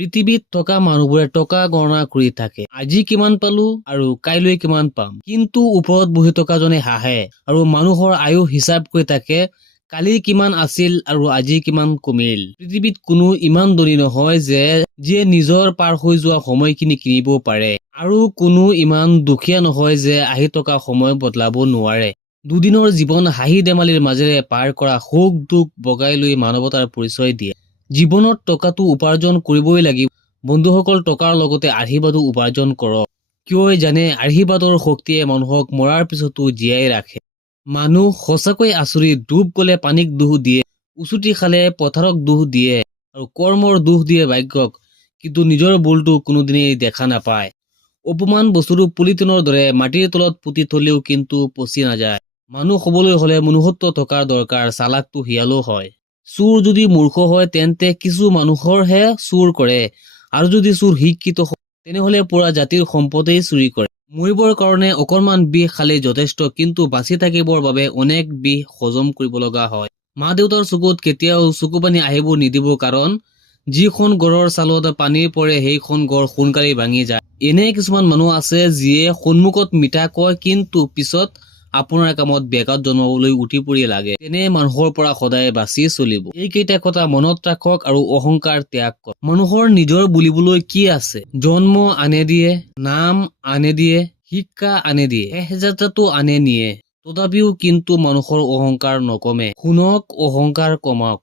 পৃথিৱীত থকা মানুহবোৰে টকা গণনা কৰি থাকে, আজি কিমান পালো আৰু কাইলৈ কিমান পাম। কিন্তু ওপৰত বহি থকা জনে হাঁহে আৰু মানুহৰ আয়ু হিচাপ কৰি থাকে, কালি কিমান আছিল আৰু আজি কিমান কমিল। পৃথিৱীত কোনো ইমান ধনী নহয় যে যিয়ে নিজৰ পাৰ হৈ যোৱা সময়খিনি কিনিব পাৰে, আৰু কোনো ইমান দুখীয়া নহয় যে আহি থকা সময় বদলাব নোৱাৰে। দুদিনৰ জীৱন হাঁহি ধেমালিৰ মাজেৰে পাৰ কৰা সুখ দুখ বগাই লৈ মানৱতাৰ পৰিচয় দিয়ে। জীৱনত টকাটো উপাৰ্জন কৰিবই লাগিব। বন্ধুসকল, টকাৰ লগতে আশীৰ্বাদো উপাৰ্জন কৰক। কিয় জানে, আশীৰ্বাদৰ শক্তিয়ে মানুহক মৰাৰ পিছতো জীয়াই ৰাখে। মানুহ সঁচাকৈ আচৰিত। ডুব গলে পানীক দোষ দিয়ে, উচুটি খালে পথাৰক দোষ দিয়ে, আৰু কৰ্মৰ দোষ দিয়ে ভাগ্যক, কিন্তু নিজৰ ভুলটো কোনোদিনেই দেখা নাপায়। অপমান বস্তুটো পলিথিনৰ দৰে মাটিৰ তলত পুতি থলেও কিন্তু পচি নাযায়। মানুহ হবলৈ হলে মনুষ্যত্ব থকাৰ দৰকাৰ, চালাকটো শিয়ালো হয়। চোৰ যদি মূৰ্খ হয় তেন্তে কিছু মানুহৰহে চুৰ কৰে, আৰু যদি চোৰ শিক্ষিত হয় তেনেহলে পুৰা জাতিৰ সম্পদেই চুৰি কৰে। মৰিবৰ কাৰণে অকণমান বিষ খালেই যথেষ্ট, কিন্তু বাচি থাকিবৰ বাবে অনেক বিষ হজম কৰিব লগা হয়। মা দেউতাৰ চকুত কেতিয়াও চকুপানী আহিব নিদিব, কাৰণ যিখন গড়ৰ ছালত পানী পৰে সেইখন গড় সোনকালে ভাঙি যায়। এনে কিছুমান মানুহ আছে যিয়ে সন্মুখত মিঠা কয় কিন্তু পিছত আপোনাৰ কামত ব্যাঘাত জন্মাবলৈ উঠি পৰি লাগে। তেনে মানুহৰ পৰা সদায় বাছি চলিব। এইকেইটা কথা মনত ৰাখক আৰু অহংকাৰ ত্যাগ কৰক। মানুহৰ নিজৰ বুলিবলৈ কি আছে? জন্ম আনে দিয়ে, নাম আনে দিয়ে, শিক্ষা আনে দিয়ে, শেহজাদাতো আনে নিয়ে, তথাপিও কিন্তু মানুহৰ অহংকাৰ নকমে। শুনক, অহংকাৰ কমাওক।